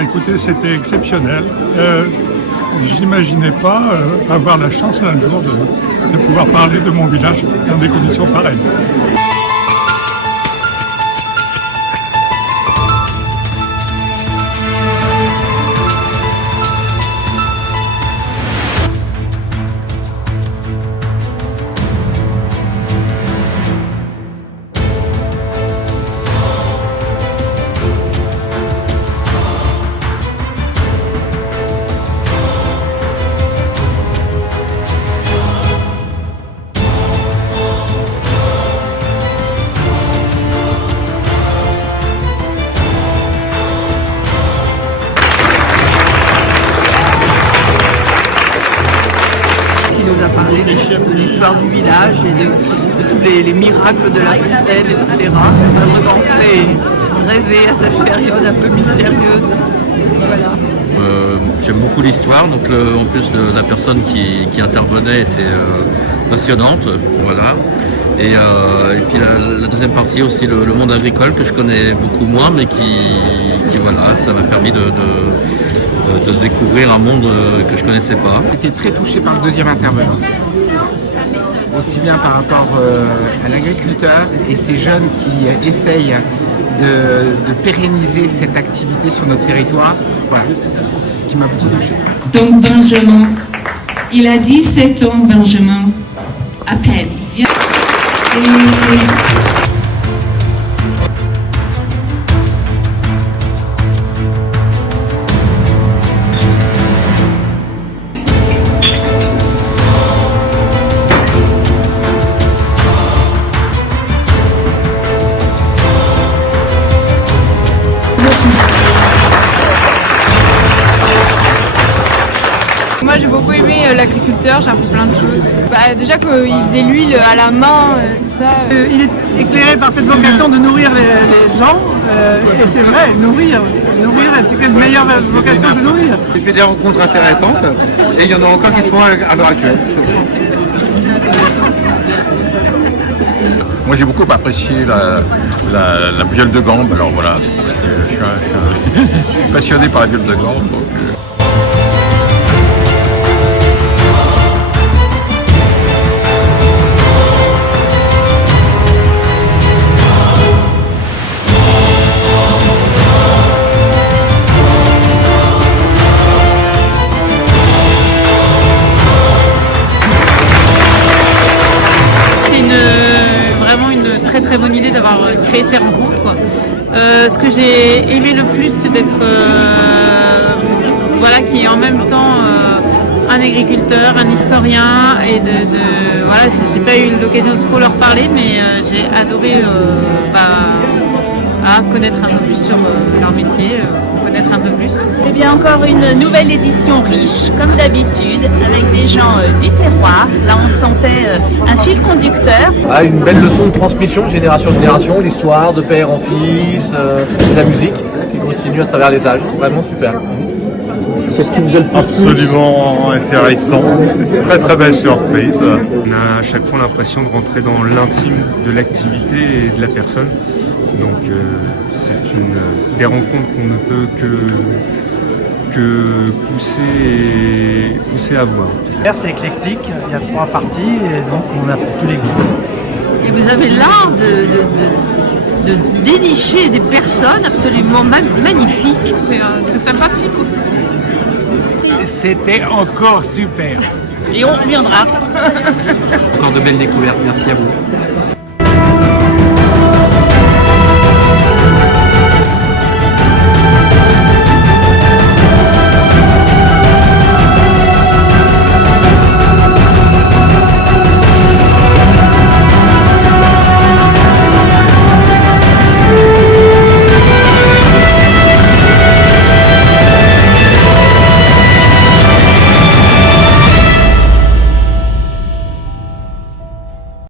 Écoutez, c'était exceptionnel. J'imaginais pas avoir la chance un jour de pouvoir parler de mon village dans des conditions pareilles. A parlé de l'histoire du village et de tous les miracles de la fontaine, etc. Ça m'a vraiment fait rêver à cette période un peu mystérieuse. Voilà. J'aime beaucoup l'histoire, donc en plus la personne qui intervenait était passionnante, voilà. Et puis la deuxième partie aussi le monde agricole que je connais beaucoup moins, mais qui voilà, ça m'a permis de découvrir un monde que je connaissais pas. J'étais très touché par le deuxième intervenant, aussi bien par rapport à l'agriculteur et ces jeunes qui essayent de pérenniser cette activité sur notre territoire. Voilà, c'est ce qui m'a beaucoup touché. Donc Benjamin, il a 17 ans, Benjamin, à peine. Et... Moi j'ai beaucoup aimé l'agriculteur, j'ai appris plein de choses. Déjà qu'il faisait l'huile à la main, tout ça. Il est éclairé par cette vocation de nourrir les gens, et c'est vrai, nourrir c'est une meilleure vocation de nourrir. Il fait des rencontres intéressantes et il y en a encore qui se font à l'heure actuelle. Moi j'ai beaucoup apprécié la viole de gambe, alors voilà, je suis passionné par la viole de gambe. Donc, vraiment une très très bonne idée d'avoir créé ces rencontres. Ce que j'ai aimé le plus, c'est d'être voilà, qui est en même temps un agriculteur, un historien, et voilà, j'ai pas eu l'occasion de trop leur parler, mais j'ai adoré connaître un peu plus sur leur métier, connaître un peu plus. Eh bien, encore une nouvelle édition riche, comme d'habitude, avec des gens du terroir. Là, on sentait un fil conducteur. Une belle leçon de transmission, génération en génération, l'histoire de père en fils, de la musique qui continue à travers les âges. Vraiment super. Qu'est-ce qui vous a le plus absolument intéressant, très très belle surprise. On a à chaque fois l'impression de rentrer dans l'intime de l'activité et de la personne. Donc c'est des rencontres qu'on ne peut que pousser à voir. C'est éclectique, il y a 3 parties et donc on a pour tous les goûts. Et vous avez l'art de dénicher des personnes absolument magnifiques. C'est sympathique aussi. C'était encore super. Et on reviendra. Encore de belles découvertes, merci à vous.